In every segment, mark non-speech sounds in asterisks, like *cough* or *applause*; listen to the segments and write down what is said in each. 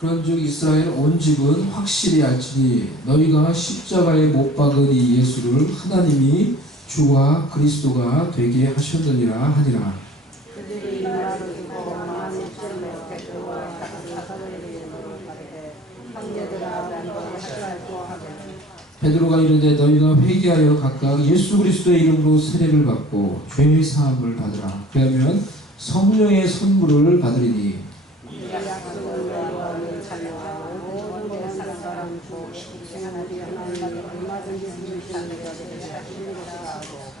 그런즉 이스라엘 온 집은 확실히 알지니 너희가 십자가에 못 박은 이 예수를 하나님이 주와 그리스도가 되게 하셨느니라 하니라. 베드로가 이르되 너희가 회개하여 각각 예수 그리스도의 이름으로 세례를 받고 죄의 사함을 받으라. 그러면 성령의 선물을 받으리니 이 약속을 너희와 늘 살려와 모든 사람 주 생활이 하나님께 얼마든지 주시는 것을 하시리라 하고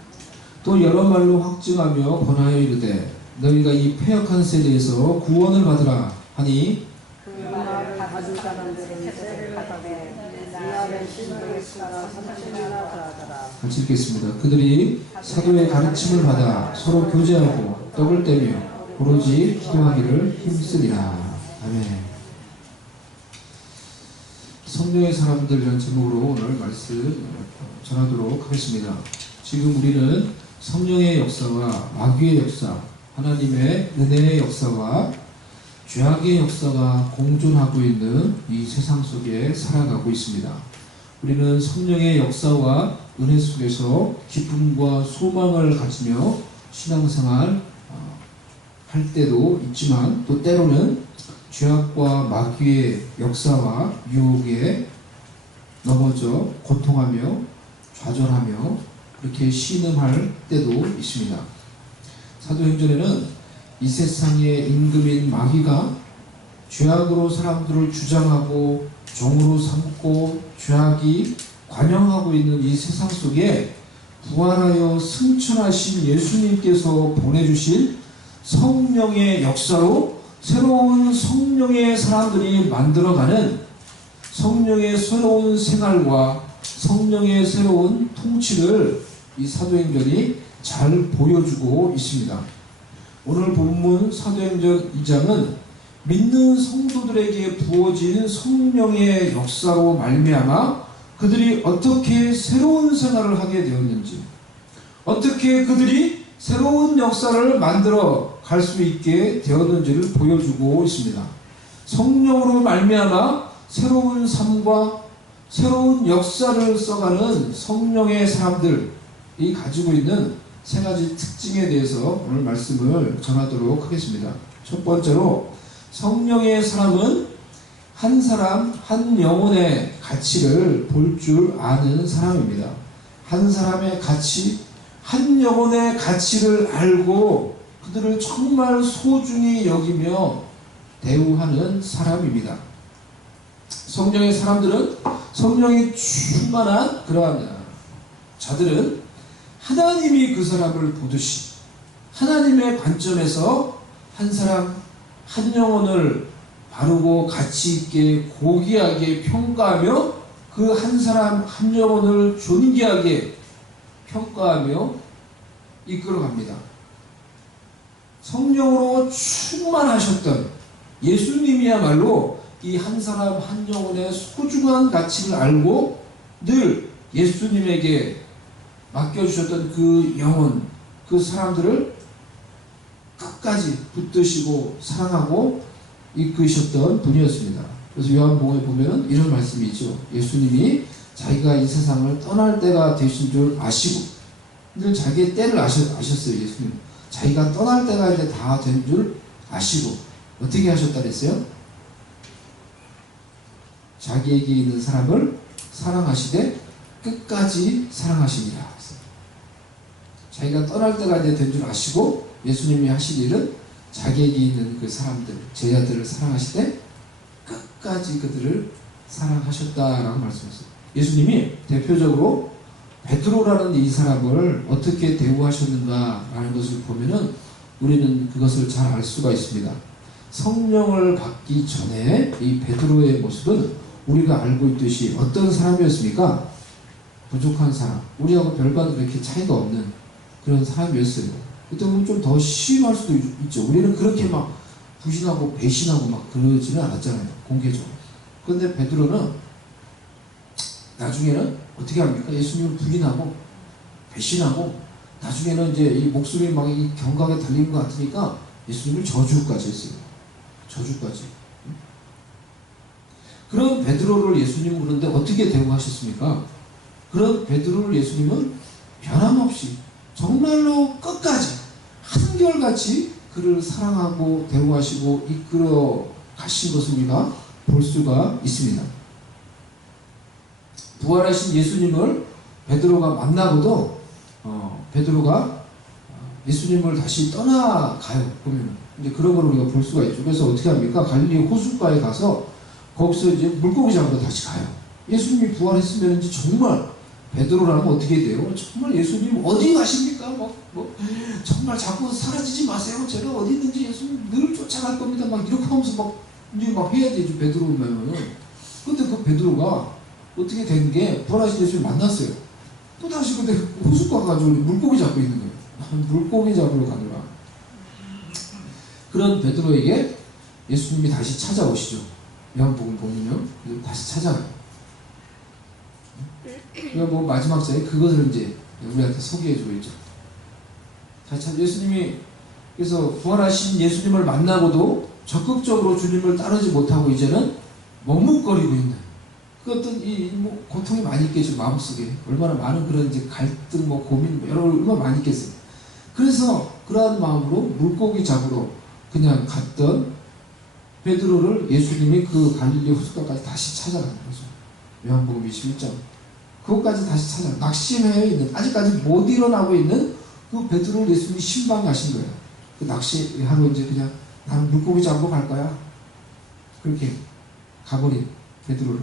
또 여러 말로 확증하며 권하여 이르되 너희가 이 패역한 세대에서 구원을 받으라 하니 그 말을 가진 사람들은 세례를 받아내 이하를 신부의 수가 삼천이나 더하더라 같이 읽겠습니다. 그들이 사도의 가르침을 받아 서로 교제하고 떡을 떼며 오로지 기도하기를 힘쓰리라. 아멘. 성령의 사람들이라는 제목으로 오늘 말씀 전하도록 하겠습니다. 지금 우리는 성령의 역사와 마귀의 역사, 하나님의 은혜의 역사와 죄악의 역사가 공존하고 있는 이 세상 속에 살아가고 있습니다. 우리는 성령의 역사와 은혜 속에서 기쁨과 소망을 가지며 신앙생활 어, 할 때도 있지만 또 때로는 죄악과 마귀의 역사와 유혹에 넘어져 고통하며 좌절하며 그렇게 신음할 때도 있습니다. 사도행전에는 이 세상의 임금인 마귀가 죄악으로 사람들을 주장하고 종으로 삼고 죄악이 관영하고 있는 이 세상 속에 부활하여 승천하신 예수님께서 보내주신 성령의 역사로 새로운 성령의 사람들이 만들어가는 성령의 새로운 생활과 성령의 새로운 통치를 이 사도행전이 잘 보여주고 있습니다. 오늘 본문 사도행전 2장은 믿는 성도들에게 부어진 성령의 역사로 말미암아 그들이 어떻게 새로운 생활을 하게 되었는지 어떻게 그들이 새로운 역사를 만들어 갈 수 있게 되었는지를 보여주고 있습니다. 성령으로 말미암아 새로운 삶과 새로운 역사를 써가는 성령의 사람들 이 가지고 있는 세 가지 특징에 대해서 오늘 말씀을 전하도록 하겠습니다. 첫 번째로 성령의 사람은 한 사람, 한 영혼의 가치를 볼 줄 아는 사람입니다. 한 사람의 가치, 한 영혼의 가치를 알고 그들을 정말 소중히 여기며 대우하는 사람입니다. 성령의 사람들은 성령이 충만한 그러한 자들은 하나님이 그 사람을 보듯이 하나님의 관점에서 한 사람 한 영혼을 바르고 가치 있게 고귀하게 평가하며 그 한 사람 한 영혼을 존귀하게 평가하며 이끌어갑니다. 성령으로 충만하셨던 예수님이야말로 이 한 사람 한 영혼의 소중한 가치를 알고 늘 예수님에게 맡겨주셨던 그 영혼, 그 사람들을 끝까지 붙드시고 사랑하고 이끄셨던 분이었습니다. 그래서 요한복음에 보면 이런 말씀이 있죠. 예수님이 자기가 이 세상을 떠날 때가 되신 줄 아시고 늘 자기의 때를 아셨, 아셨어요. 예수님. 자기가 떠날 때가 이제 다 된 줄 아시고 어떻게 하셨다 그랬어요? 자기에게 있는 사람을 사랑하시되 끝까지 사랑하시니라. 자기가 떠날 때가 이제 된 줄 아시고 예수님이 하실 일은 자기에게 있는 그 사람들, 제자들을 사랑하시되 끝까지 그들을 사랑하셨다라고 말씀하셨어요. 예수님이 대표적으로 베드로라는 이 사람을 어떻게 대우하셨는가라는 것을 보면은 우리는 그것을 잘 알 수가 있습니다. 성령을 받기 전에 이 베드로의 모습은 우리가 알고 있듯이 어떤 사람이었습니까? 부족한 사람. 우리하고 별반 그렇게 차이가 없는 그런 사람이었어요. 그때 보면 좀 더 심할 수도 있- 있죠. 우리는 그렇게 막 부신하고 배신하고 막 그러지는 않았잖아요. 공개적으로. 그런데 베드로는 나중에는 어떻게 합니까? 예수님을 부인하고 배신하고 나중에는 이제 이 목숨이 막 이 경각에 달리는 것 같으니까 예수님을 저주까지 했어요. 저주까지. 그런 베드로를 예수님은 그런데 어떻게 대우하셨습니까? 그런 베드로를 예수님은 변함없이 정말로 끝까지 한결같이 그를 사랑하고 대우하시고 이끌어 가신 것을 우리가 볼 수가 있습니다. 부활하신 예수님을 베드로가 만나고도 어, 베드로가 어, 예수님을 다시 떠나가요. 보면 이제 그런 걸 우리가 볼 수가 있죠. 그래서 어떻게 합니까? 갈릴리 호숫가에 가서 거기서 이제 물고기 잡으러 다시 가요. 예수님이 부활했으면 이제 정말 베드로라면 어떻게 돼요? 정말 예수님 어디 가십니까? 뭐, 뭐 정말 자꾸 사라지지 마세요. 제가 어디 있는지 예수님 늘 쫓아갈 겁니다. 막 이렇게 하면서 막 이제 막 해야 되죠. 베드로면은. 근데 그 베드로가 어떻게 된 게 부활하신 예수님 만났어요. 또 다시 근데 호숫가 가지고 물고기 잡고 있는 거예요. *laughs* 물고기 잡으러 가느라. 그런 베드로에게 예수님이 다시 찾아오시죠. 요한복음 보면요. 다시 찾아가요. 그뭐 마지막 절에 그것을 이제 우리한테 소개해주고 있죠. 자, 참 예수님이 그래서 부활하신 예수님을 만나고도 적극적으로 주님을 따르지 못하고 이제는 머뭇거리고 있는 그 어떤 이, 뭐 고통이 많이 있겠죠 마음속에 얼마나 많은 그런 이제 갈등 뭐 고민 뭐 여러 얼마나 많이 있겠어요. 그래서 그러한 마음으로 물고기 잡으러 그냥 갔던 베드로를 예수님이 그 갈릴리 호숫가까지 다시 찾아가는 거죠. 요한복음 21장. 그것까지 다시 찾아 낙심해 있는 아직까지 못 일어나고 있는 그 베드로를 예수님이 신방 가신 거예요. 그 낚시하러 이제 그냥 나는 물고기 잡으러 갈 거야. 그렇게 가버린 베드로를.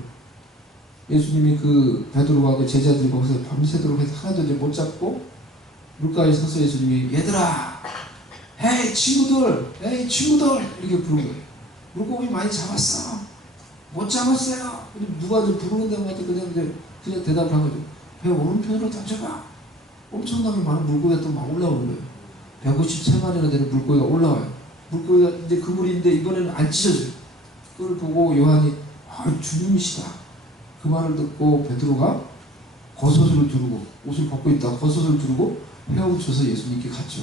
예수님이 그 베드로와 그 제자들이 거기서 밤새도록 해서 하나도 이제 못 잡고 물가에 서서 예수님이 얘들아, 헤이 친구들, 헤이 친구들 이렇게 부른 거예요. 물고기 많이 잡았어. 못 잡았어요. 근데 누가 좀 부르는 데마다 그냥 이제 그냥 대답을 한 거죠. 배 오른편으로 던져봐. 엄청나게 많은 물고기가 또 막 올라오는 거예요. 153마리나 되는 물고기가 올라와요. 물고기가 이제 그물인데 이번에는 안 찢어져요. 그걸 보고 요한이 아, 주님이시다. 그 말을 듣고 베드로가 겉옷을 두르고 옷을 벗고 있다 겉옷을 두르고 헤엄쳐서 예수님께 갔죠.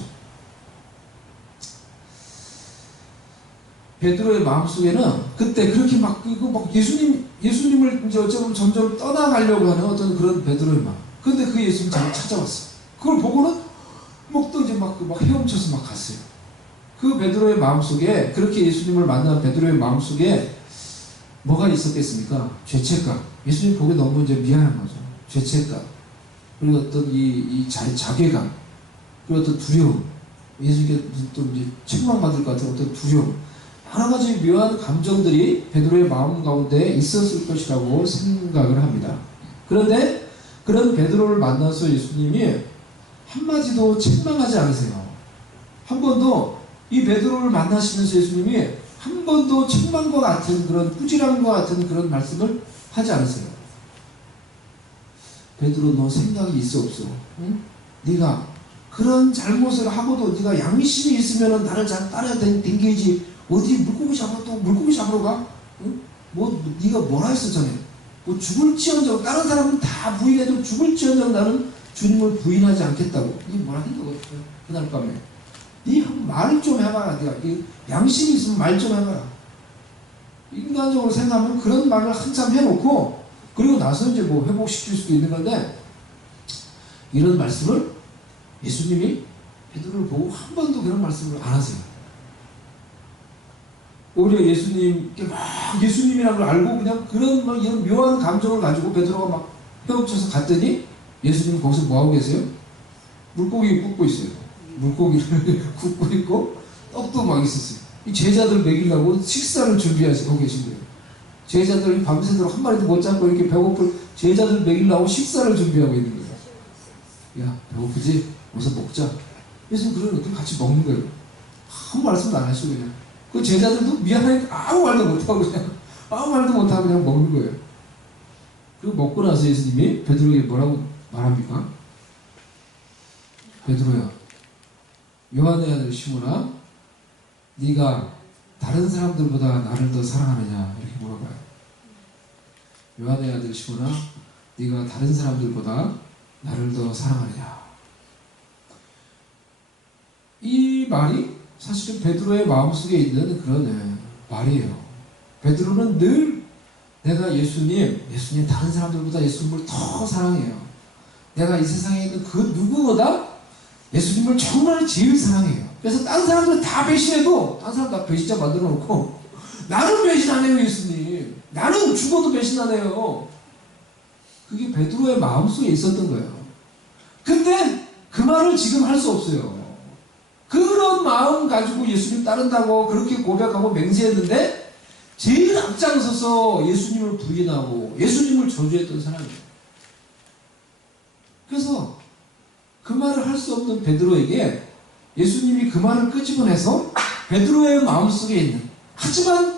베드로의 마음속에는 그때 그렇게 막, 그거 막 예수님, 예수님을 이제 어쩌면 점점 떠나가려고 하는 어떤 그런 베드로의 마음. 근데 그 예수님 잘 찾아왔어. 그걸 보고는 막또 이제 막, 막 헤엄쳐서 막 갔어요. 그 베드로의 마음속에, 그렇게 예수님을 만난 베드로의 마음속에 뭐가 있었겠습니까? 죄책감. 예수님 보기 너무 이제 미안한 거죠. 죄책감. 그리고 어떤 이, 이 자, 자괴감. 그리고 어떤 두려움. 예수님께 또 이제 책망받을 것 같은 어떤 두려움. 여러 가지 묘한 감정들이 베드로의 마음 가운데 있었을 것이라고 생각을 합니다. 그런데 그런 베드로를 만나서 예수님이 한마디도 책망하지 않으세요. 한 번도 이 베드로를 만나시면서 예수님이 한 번도 책망과 같은 그런 꾸지람과 같은 그런 말씀을 하지 않으세요. 베드로 너 생각이 있어 없어? 응? 네가 그런 잘못을 하고도 네가 양심이 있으면 나를 잘 따라 댕기지 어디 물고기 또 물고기 잡으러 가? 응? 뭐 네가 뭐라 했어 전에? 뭐 죽을지언정 다른 사람은 다 부인해도 죽을지언정 나는 주님을 부인하지 않겠다고 이게 뭐라 했다고 그날 밤에 네 말을 좀 해봐라 네가 양심이 있으면 말 좀 해봐라 인간적으로 생각하면 그런 말을 한참 해놓고 그리고 나서 이제 뭐 회복시킬 수도 있는 건데 이런 말씀을 예수님이 베드로를 보고 한 번도 그런 말씀을 안 하세요. 오히려 예수님께 막 예수님이라는 걸 알고 그냥 그런 막 이런 묘한 감정을 가지고 베드로가 막 헤엄쳐서 갔더니 예수님 거기서 뭐 하고 계세요? 물고기 굽고 있어요. 물고기를 *laughs* 굽고 있고 떡도 막 있었어요. 이 제자들 먹이려고 식사를 준비하고 계신 거예요. 제자들이 밤새도록 한 마리도 못 잡고 이렇게 배고플 제자들 먹이려고 식사를 준비하고 있는 거예요. 야 배고프지? 어서 먹자. 예수님 그러는 거 같이 먹는 거예요. 아무 말씀도 안 하시고 그냥. 그 제자들도 미안하니까 아무 말도 못하고 그냥 아무 말도 못하고 그냥 먹는 거예요. 그리고 먹고 나서 예수님이 베드로에게 뭐라고 말합니까? 베드로야, 요한의 아들 시몬아, 네가 다른 사람들보다 나를 더 사랑하느냐 이렇게 물어봐요. 요한의 아들 시몬아, 네가 다른 사람들보다 나를 더 사랑하느냐? 이 말이 사실은 베드로의 마음속에 있는 그런 예, 말이에요. 베드로는 늘 내가 예수님, 예수님 다른 사람들보다 예수님을 더 사랑해요. 내가 이 세상에 있는 그 누구보다 예수님을 정말 제일 사랑해요. 그래서 다른 사람들 다 배신해도 다른 사람 다 배신자 만들어 놓고 나는 배신 안 해요 예수님. 나는 죽어도 배신 안 해요. 그게 베드로의 마음속에 있었던 거예요. 근데 그 말을 지금 할 수 없어요. 그런 마음 가지고 예수님 따른다고 그렇게 고백하고 맹세했는데 제일 앞장서서 예수님을 부인하고 예수님을 저주했던 사람이에요. 그래서 그 말을 할 수 없는 베드로에게 예수님이 그 말을 끄집어내서 베드로의 마음속에 있는 하지만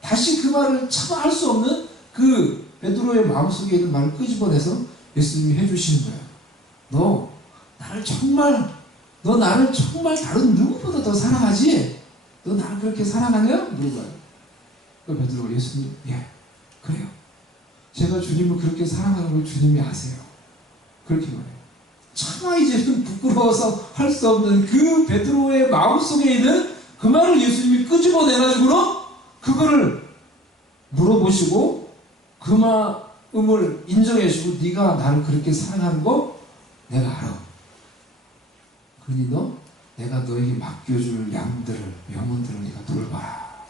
다시 그 말을 참할수 없는 그 베드로의 마음속에 있는 말을 끄집어내서 예수님이 해주시는 거예요. 너 나를 정말 너 나를 정말 다른 누구보다 더 사랑하지? 너 나를 그렇게 사랑하냐? 물어봐요. 그 베드로가 예수님 예 그래요. 제가 주님을 그렇게 사랑하는 걸 주님이 아세요. 그렇게 말해요. 차마 이제는 부끄러워서 할 수 없는 그 베드로의 마음속에 있는 그 말을 예수님이 끄집어내가지고는 그거를 물어보시고 그 마음을 인정해주고 네가 나를 그렇게 사랑하는 거 내가 알아. 그러니 너 내가 너에게 맡겨줄 양들을 영혼들을 네가 돌봐라.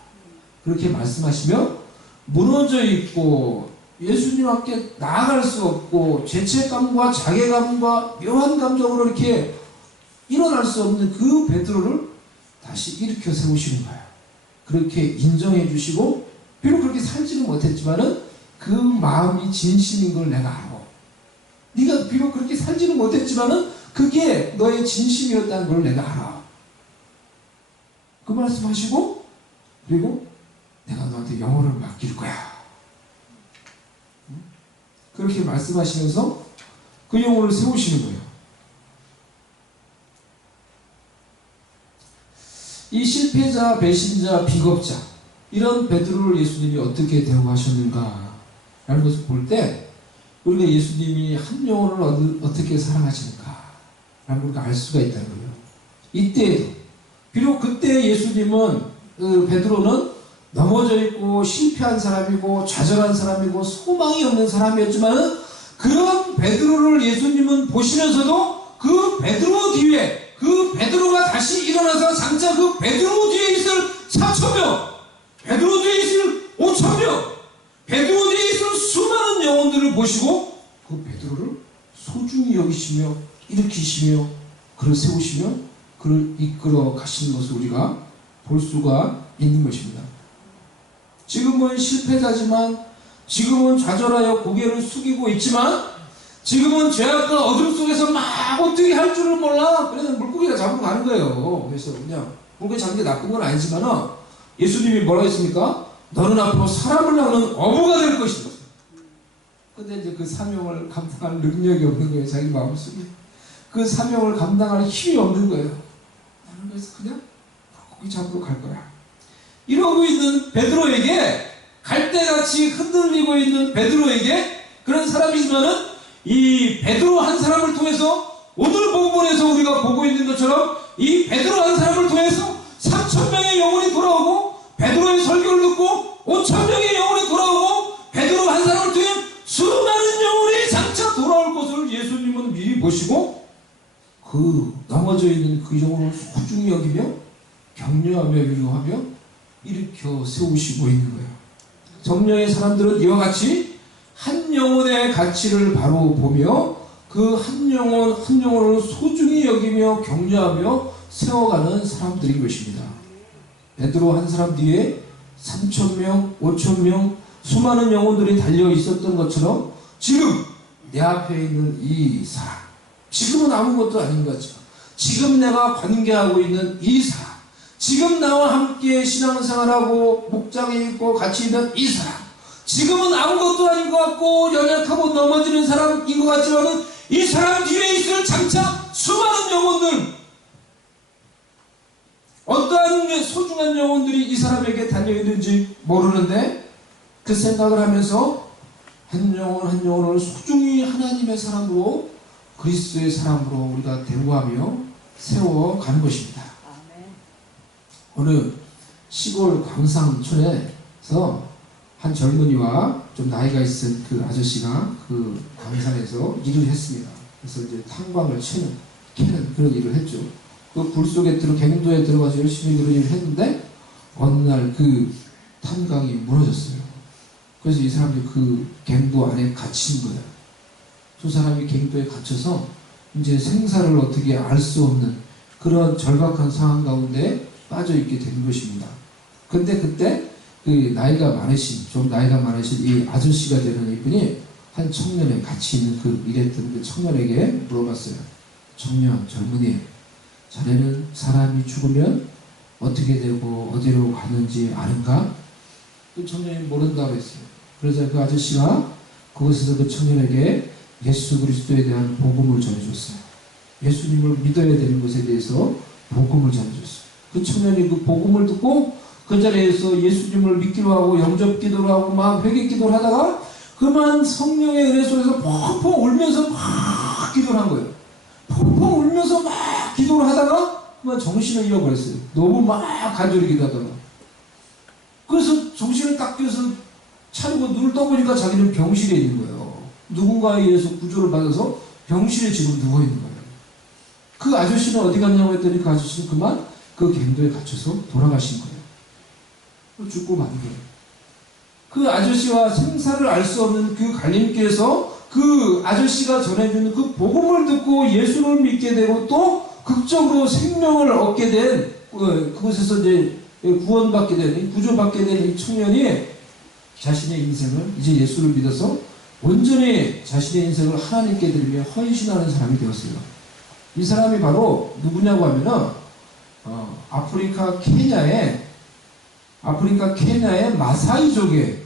그렇게 말씀하시며 무너져 있고 예수님 앞에 나아갈 수 없고 죄책감과 자괴감과 묘한 감정으로 이렇게 일어날 수 없는 그 베드로를 다시 일으켜 세우시는 거예요. 그렇게 인정해 주시고 비록 그렇게 살지는 못했지만은 그 마음이 진심인 걸 내가 알아. 네가 비록 그렇게 살지는 못했지만은 그게 너의 진심이었다는 걸 내가 알아. 그 말씀하시고 그리고 내가 너한테 영혼을 맡길 거야. 그렇게 말씀하시면서 그 영혼을 세우시는 거예요. 이 실패자, 배신자, 비겁자 이런 베드로를 예수님이 어떻게 대우하셨는가 라는 것을 볼 때 우리가 예수님이 한 영혼을 어떻게 사랑하시는가 라는 걸 알 수가 있다는 거예요. 이때에도 비록 그때 예수님은 그 베드로는 넘어져 있고 실패한 사람이고 좌절한 사람이고 소망이 없는 사람이었지만 그런 베드로를 예수님은 보시면서도 그 베드로 뒤에 그 베드로가 다시 일어나서 장차 그 베드로 뒤에 있을 4천명 베드로 뒤에 있을 5천명 베드로 뒤에 있을 수많은 영혼들을 보시고 그 베드로를 소중히 여기시며 일으키시며 그를 세우시며 그를 이끌어 가시는 것을 우리가 볼 수가 있는 것입니다. 지금은 실패자지만 지금은 좌절하여 고개를 숙이고 있지만 지금은 죄악과 어둠 속에서 막 어떻게 할 줄을 몰라 그래서 물고기가 잡으러 가는 거예요 그래서 그냥 물고기 잡는 게 나쁜 건 아니지만 예수님이 뭐라 했습니까? 너는 앞으로 사람을 낳는 어부가 될 것이다 근데 이제 그 사명을 감당할 능력이 없는 거예요 자기 마음속에 그 사명을 감당할 힘이 없는 거예요. 나는 그래서 그냥 물고기 잡으러 갈 거야. 이러고 있는 베드로에게 갈대같이 흔들리고 있는 베드로에게 그런 사람이지만은 이 베드로 한 사람을 통해서 오늘 본문에서 우리가 보고 있는 것처럼 이 베드로 한 사람을 통해서 3천 명의 영혼이 돌아오고 베드로의 설교를 듣고 5천 명의 영혼이 돌아오고 베드로 한 사람을 통해 수많은 영혼이 장차 돌아올 것을 예수님은 미리 보시고 그 넘어져 있는 그 영혼을 소중히 여기며 격려하며 위로하며 일으켜 세우시고 있는 거예요. 정령의 사람들은 이와 같이 한 영혼의 가치를 바로 보며 그 한 영혼 한 영혼을 소중히 여기며 격려하며 세워가는 사람들인 것입니다. 베드로 한 사람 뒤에 3천 명, 5천 명 수많은 영혼들이 달려 있었던 것처럼 지금 내 앞에 있는 이 사람 지금은 아무것도 아닌 것 같지만 지금 내가 관계하고 있는 이 사람 지금 나와 함께 신앙생활하고 목장에 있고 같이 있는 이 사람 지금은 아무것도 아닌 것 같고 연약하고 넘어지는 사람인 것 같지만 이 사람 뒤에 있을 장차 수많은 영혼들 어떠한 소중한 영혼들이 이 사람에게 달려있는지 모르는데 그 생각을 하면서 한 영혼 한 영혼을 소중히 하나님의 사람으로 그리스도의 사람으로 우리가 대우하며 세워가는 것입니다. 어느 시골 광산촌에서 한 젊은이와 좀 나이가 있은 그 아저씨가 그 광산에서 일을 했습니다. 그래서 이제 탄광을 치는, 캐는 그런 일을 했죠. 그 불 속에 들어, 갱도에 들어가서 열심히 그런 일을 했는데, 어느 날 그 탄광이 무너졌어요. 그래서 이 사람들이 그 갱도 안에 갇힌 거예요. 두 사람이 갱도에 갇혀서 이제 생사를 어떻게 알 수 없는 그런 절박한 상황 가운데 빠져 있게 된 것입니다. 근데 그때 그 나이가 많으신, 좀 나이가 많으신 이 아저씨가 되는 이분이 한 청년에 같이 있는 그 일했던 그 청년에게 물어봤어요. 청년, 젊은이, 자네는 사람이 죽으면 어떻게 되고 어디로 가는지 아는가? 그 청년이 모른다고 했어요. 그래서 그 아저씨가 그곳에서 그 청년에게 예수 그리스도에 대한 복음을 전해줬어요. 예수님을 믿어야 되는 것에 대해서 복음을 전해줬어요. 그 청년이 그 복음을 듣고 그 자리에서 예수님을 믿기로 하고 영접 기도를 하고 막 회개 기도를 하다가 그만 성령의 은혜 속에서 펑펑 울면서 막 기도를 한 거예요. 펑펑 울면서 막 기도를 하다가 그만 정신을 잃어버렸어요. 너무 막 간절히 기도하다가. 그래서 정신을 딱 깨서 차리고 눈을 떠보니까 자기는 병실에 있는 거예요. 누군가에 의해서 구조를 받아서 병실에 지금 누워 있는 거예요. 그 아저씨는 어디 갔냐고 했더니 그 아저씨는 그만 그 갱도에 갇혀서 돌아가신 거예요. 죽고 만 거예요. 그 아저씨와 생사를 알 수 없는 그 갈림길에서 그 아저씨가 전해주는 그 복음을 듣고 예수를 믿게 되고 또 극적으로 생명을 얻게 된 어, 그곳에서 이제 구원받게 된 구조받게 된 이 청년이 자신의 인생을 이제 예수를 믿어서 온전히 자신의 인생을 하나님께 드리며 헌신하는 사람이 되었어요. 이 사람이 바로 누구냐고 하면은 어, 아프리카 케냐에 아프리카 케냐의 마사이족에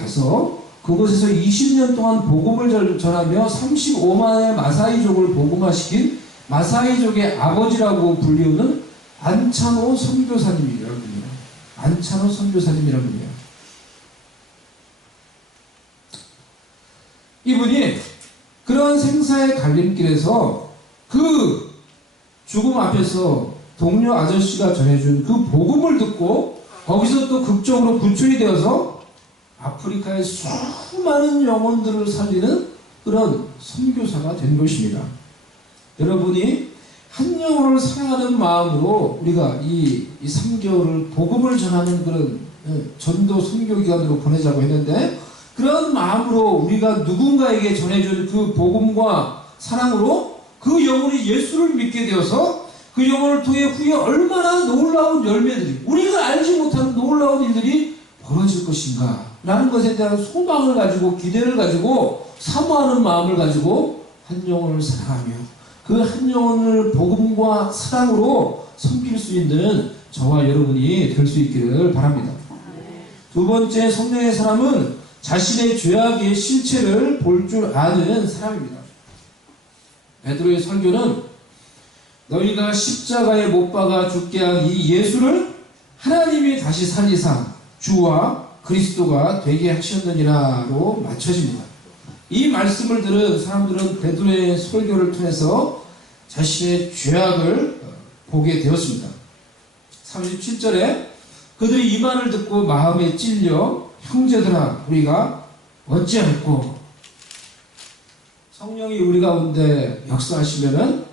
가서 그곳에서 20년 동안 복음을 전- 전하며 35만의 마사이족을 복음화시킨 마사이족의 아버지라고 불리우는 안찬호 선교사님이라는 분이에요. 안찬호 선교사님이라는 분이에요. 이분이 그런 생사의 갈림길에서 그 죽음 앞에서 동료 아저씨가 전해준 그 복음을 듣고 거기서 또 극적으로 구출이 되어서 아프리카의 수많은 영혼들을 살리는 그런 선교사가 된 것입니다. 여러분이 한 영혼을 사랑하는 마음으로 우리가 이, 이 3개월을 복음을 전하는 그런 예, 전도 선교 기간으로 보내자고 했는데 그런 마음으로 우리가 누군가에게 전해준 그 복음과 사랑으로 그 영혼이 예수를 믿게 되어서 그 영혼을 통해 후에 얼마나 놀라운 열매들이 우리가 알지 못하는 놀라운 일들이 벌어질 것인가 라는 것에 대한 소망을 가지고 기대를 가지고 사모하는 마음을 가지고 한 영혼을 사랑하며 그 한 영혼을 복음과 사랑으로 섬길 수 있는 저와 여러분이 될 수 있기를 바랍니다. 두 번째 성령의 사람은 자신의 죄악의 실체를 볼 줄 아는 사람입니다. 베드로의 설교는 너희가 십자가에 못 박아 죽게 한 이 예수를 하나님이 다시 살리사 주와 그리스도가 되게 하셨느니라로 맞춰집니다. 이 말씀을 들은 사람들은 베드로의 설교를 통해서 자신의 죄악을 보게 되었습니다. 37절에 그들이 이 말을 듣고 마음에 찔려 형제들아 우리가 어찌할꼬 성령이 우리 가운데 역사하시면은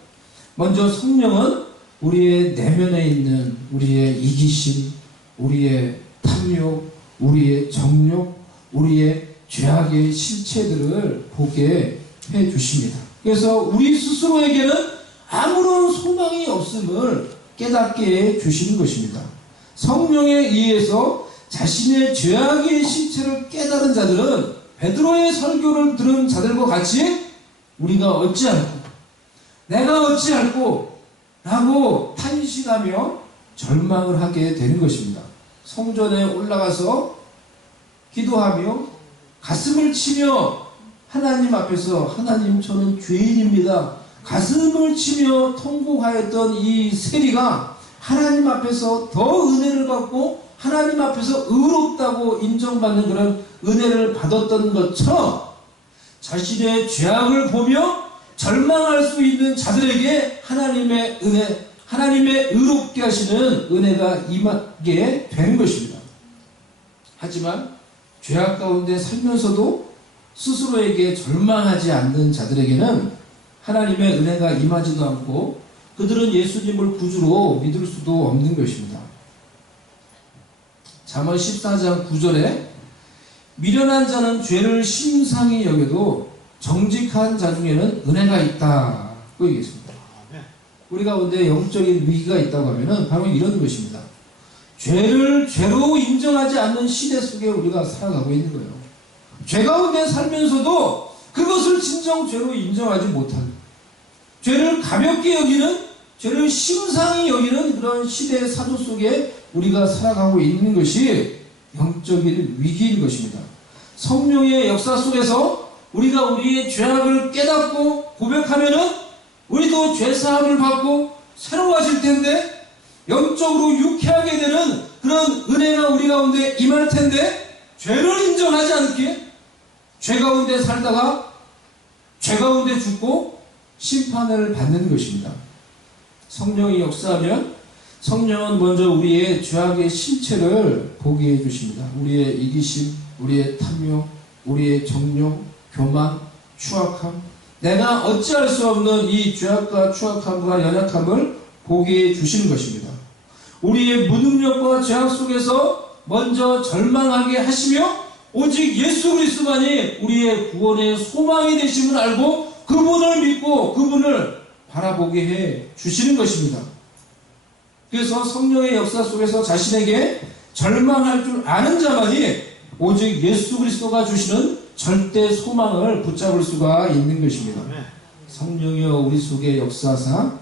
먼저 성령은 우리의 내면에 있는 우리의 이기심, 우리의 탐욕, 우리의 정욕, 우리의 죄악의 실체들을 보게 해 주십니다. 그래서 우리 스스로에게는 아무런 소망이 없음을 깨닫게 해 주시는 것입니다. 성령에 의해서 자신의 죄악의 실체를 깨달은 자들은 베드로의 설교를 들은 자들과 같이 우리가 어찌할꼬 내가 어찌할꼬 라고 탄식하며 절망을 하게 되는 것입니다. 성전에 올라가서 기도하며 가슴을 치며 하나님 앞에서 하나님 저는 죄인입니다. 가슴을 치며 통곡하였던 이 세리가 하나님 앞에서 더 은혜를 받고 하나님 앞에서 의롭다고 인정받는 그런 은혜를 받았던 것처럼 자신의 죄악을 보며 절망할 수 있는 자들에게 하나님의 은혜, 하나님의 의롭게 하시는 은혜가 임하게 되는 것입니다. 하지만 죄악 가운데 살면서도 스스로에게 절망하지 않는 자들에게는 하나님의 은혜가 임하지도 않고 그들은 예수님을 구주로 믿을 수도 없는 것입니다. 잠언 14장 9절에 미련한 자는 죄를 심상히 여겨도 정직한 자 중에는 은혜가 있다고 얘기했습니다. 우리 가운데 영적인 위기가 있다고 하면은 바로 이런 것입니다. 죄를 죄로 인정하지 않는 시대 속에 우리가 살아가고 있는 거예요. 죄 가운데 살면서도 그것을 진정 죄로 인정하지 못하는 죄를 가볍게 여기는 죄를 심상히 여기는 그런 시대의 사도 속에 우리가 살아가고 있는 것이 영적인 위기인 것입니다. 성령의 역사 속에서 우리가 우리의 죄악을 깨닫고 고백하면은 우리도 죄 사함을 받고 새로워질 텐데 영적으로 유쾌하게 되는 그런 은혜가 우리 가운데 임할 텐데 죄를 인정하지 않게 죄 가운데 살다가 죄 가운데 죽고 심판을 받는 것입니다. 성령이 역사하면 성령은 먼저 우리의 죄악의 실체를 보게 해 주십니다. 우리의 이기심, 우리의 탐욕, 우리의 정욕, 교만, 추악함, 내가 어찌할 수 없는 이 죄악과 추악함과 연약함을 보게 해 주시는 것입니다. 우리의 무능력과 죄악 속에서 먼저 절망하게 하시며 오직 예수 그리스도만이 우리의 구원의 소망이 되심을 알고 그분을 믿고 그분을 바라보게 해 주시는 것입니다. 그래서 성령의 역사 속에서 자신에게 절망할 줄 아는 자만이 오직 예수 그리스도가 주시는 절대 소망을 붙잡을 수가 있는 것입니다. 성령이여 우리 속에 역사사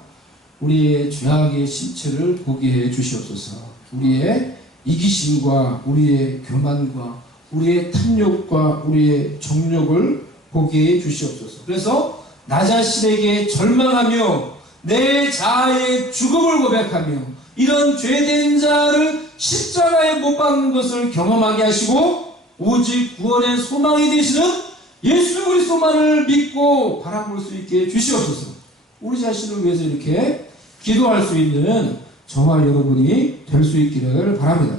우리의 죄악의 실체를 보게 해 주시옵소서. 우리의 이기심과 우리의 교만과 우리의 탐욕과 우리의 정욕을 보게 해 주시옵소서. 그래서 나 자신에게 절망하며 내 자아의 죽음을 고백하며 이런 죄된 자를 십자가에 못 박는 것을 경험하게 하시고 오직 구원의 소망이 되시는 예수 그리스도만을 믿고 바라볼 수 있게 주시옵소서. 우리 자신을 위해서 이렇게 기도할 수 있는 저와 여러분이 될 수 있기를 바랍니다.